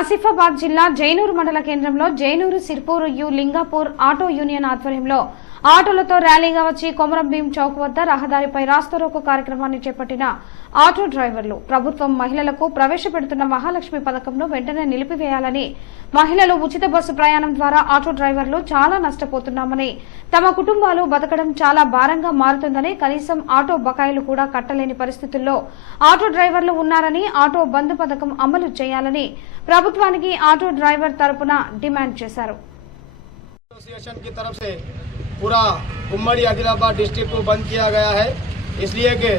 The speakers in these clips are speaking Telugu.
ఆసిఫాబాద్ జిల్లా జైనూరు మండల కేంద్రంలో Jainoor Sirpur you Lingapur auto union ఆధ్వర్యంలో ఆటోలతో ర్యాలీగా వచ్చి కొమరం భీం చౌక్ వద్ద రహదారిపై రాస్తారోకో కార్యక్రమాన్ని చేపట్టిన ఆటో డ్రైవర్లు ప్రభుత్వం మహిళలకు ప్రవేశపెడుతున్న మహాలక్ష్మి పథకంను వెంటనే నిలిపివేయాలని, మహిళలు ఉచిత బస్సు ప్రయాణం ద్వారా ఆటో డ్రైవర్లు చాలా నష్టపోతున్నామని, తమ కుటుంబాలు బతకడం చాలా భారంగా మారుతుందని, కనీసం ఆటో బకాయిలు కూడా కట్టలేని పరిస్థితుల్లో ఆటో డ్రైవర్లు ఉన్నారని, ఆటో బంద్ పథకం అమలు చేయాలని ప్రభుత్వానికి ఆటో డ్రైవర్ తరపున డిమాండ్ చేశారు। एसोसिएशन की तरफ से पूरा उम्मड़ी आदिलाबाद डिस्ट्रिक्ट को बंद किया गया है, इसलिए कि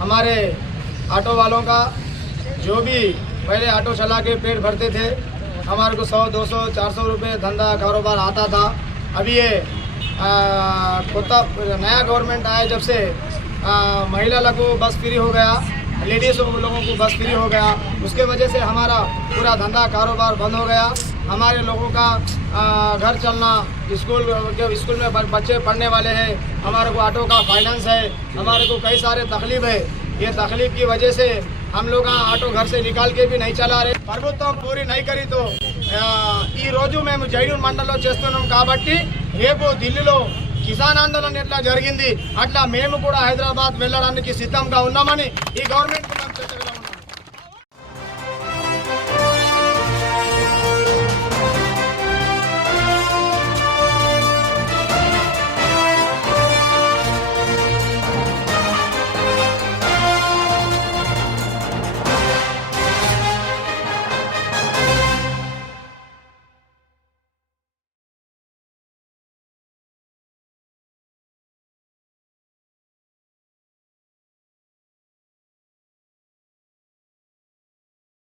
हमारे ऑटो वालों का जो भी पहले ऑटो चला के पेट भरते थे, हमारे को 100, 200, 400 रुपये धंधा कारोबार आता था। अभी ये नया गवर्नमेंट आया जब से महिला लोगों को बस फ्री हो गया, लेडीज़ लोगों को बस फ्री हो गया, उसके वजह से हमारा पूरा धंधा कारोबार बंद हो गया। हमारे लोगों का घर चलना, स्कूल में बच्चे पढ़ने वाले हैं, हमारे को ऑटो का फाइनेंस है, हमारे को कई सारे तकलीफ है। ये तकलीफ की वजह से हम लोग ऑटो घर से निकाल के भी नहीं चला रहे। ప్రభుత్వం పూరి नहीं करी तो ఈ రోజు మేము జైనూర్ మండలంలో చేస్తున్నాం కాబట్టి రేపు ఢిల్లీలో కిసాన్ ఆందోళన ఎట్లా జరిగింది అట్లా మేము కూడా హైదరాబాద్ వెళ్ళడానికి సిద్ధంగా ఉన్నామని ఈ గవర్నమెంట్